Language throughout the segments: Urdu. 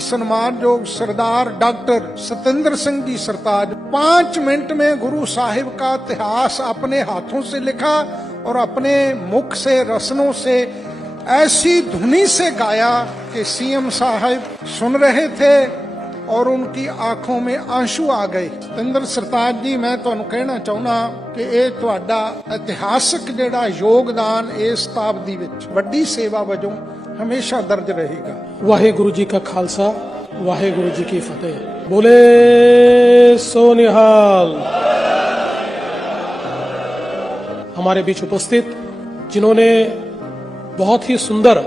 سنمان جو سردار ڈاکٹر ستندر سنگھ جی سرتاج پانچ منٹ میں گرو صاحب کا اتہاس اپنے ہاتھوں سے لکھا اور اپنے مکھ سے رسنوں سے ایسی دھنی سے گایا کہ سی ایم صاحب سن رہے تھے اور ان کی آنکھوں میں آنشو آ گئے ستندر سرتاج جی میں تمہیں کہنا چاہنا کہ ਇਹ ਤੁਹਾਡਾ اتحاسک جیڑا یوگدان ਇਸ ਤਾਬ ਦੀ ਵਿੱਚ ਵੱਡੀ ਸੇਵਾ ہمیشہ درج رہے گا۔ واحے گرو جی کا خالصہ واحے گرو جی کی فتح۔ بولے سو نال ہمارے بیچ اپستھت، جنہوں نے بہت ہی سندر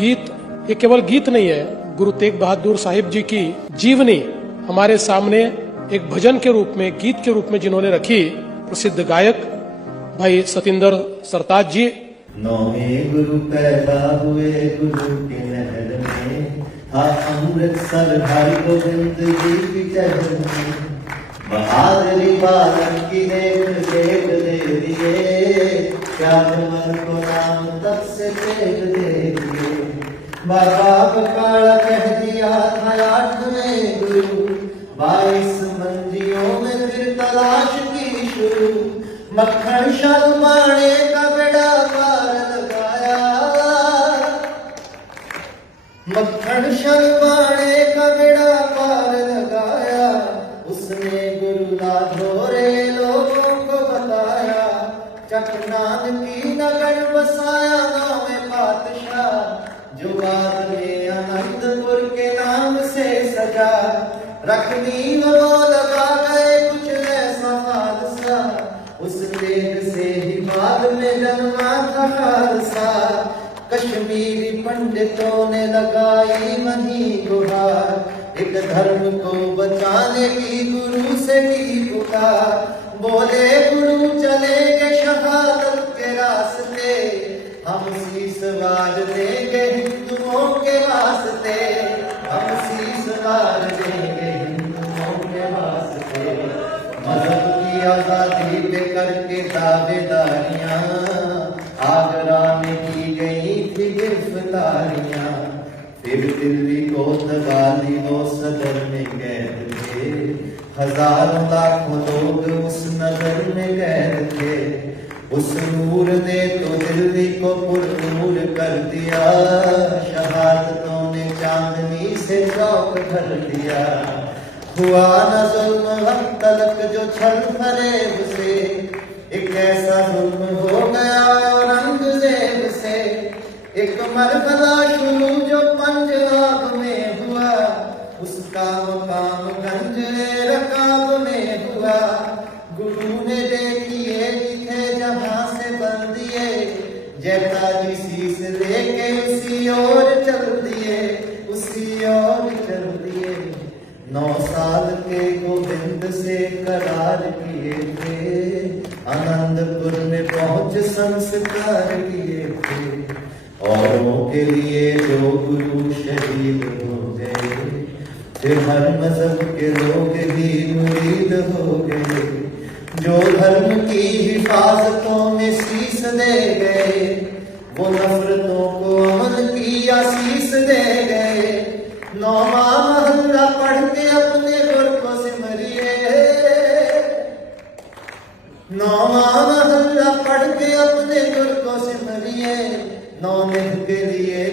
گیت، یہ کیول گیت نہیں ہے، گرو تیگ بہادر صاحب جی کی جیونی ہمارے سامنے ایک بھجن کے روپ میں، گیت کے روپ میں جنہوں نے رکھی، پرسدھ گائک بھائی ستندر سرتاج جی۔ نو میں گرو پیدا ہوئے، گرو کے نہر میں۔ ہاں امرت سر بھائی کو زندگی کی چہر میں۔ بہادری بادن کی نیک دیکھ دے دیئے پیار من کو نام تک سے دیکھ دے دیئے بابا بکاڑا کہہ دیا تھا یاد میں گرو۔ بائیس منجیوں میں پھر تلاش کی شروع۔ مکھن شل مانے کا بڑا ਮੱਖਣ ਸ਼ਰਮਾਣੇ ਕਗੜਾ ਪਾਰ ਲਗਾਇਆ। ਉਸਨੇ ਗੁਰੂ ਦਾ ਧੋਰੇ ਲੋਗੋਂ ਕੋ ਬਤਾਇਆ। ਚਕ ਨਾਨਕੀ ਨਗਰ ਬਸਾਇਆ ਨਾਮੇ ਪਾਤਸ਼ਾਹ। ਜੋ ਬਾਤ ਨੇ ਅਨੰਦਪੁਰ ਕੇ ਨਾਮ ਸੇ ਸਜਾ। ਰਖਨੀ ਵੋ ਲਗਾ ਗਏ ਕੁਛ ਐਸਾ ਹਾਦਸਾ ਉਸ ਤੇਗ ਸੇ ਹੀ ਬਾਦ ਮੇ ਜਨਮਾ ਦਾ ਹਾਦਸਾ کشمیری پنڈتوں نے لگائی وہی گوہار ایک دھرم کو بچانے کی گروہ سے کی پکار بولے گروہ چلے گے شہادت کے راستے ہم سیس وار دیں گے ہندوؤں کے راستے ہم سیس وار دیں گے ہندوؤں کے راستے مذہب کی آزادی پہ کر کے دعوے داریاں آگرہ کی تھی گرفتاریاں پھر دلی کو دبالی صدر میں قید تھے لاکھوں لوگ اس نظر میں قید تھے اس نور نے تو دلی کو کر دیا شہادتوں نے چاندنی سے چوک دیا ہوا نہ ظلم ہم تلک جو چھل فریب سے ایک ایسا ظلم ہو گیا ایک مرتبہ شروع جو پنج آب میں ہوا، اس کا مقام گنج رکاب میں ہوا۔ گرو نے دے دیے تھے جہاں سے بندیے جیتا جی سے لے کے اسی اور چل دیے، اسی اور چل دیے۔ نو سال کے گوبند سے قرار کیے تھے آنند پور میں پہنچ سنسکار کیے تھے۔ اوروں کے لیے جو گرو شہید ہوتے پھر ہر مذہب کے لوگ بھی مرید ہو گئے، جو دھرم کی حفاظتوں میں سیس دے گئے، وہ نفرتوں کو امن کی آسیس دے گئے۔ محلہ پڑھ کے اپنے سے مریے۔ no te pedí el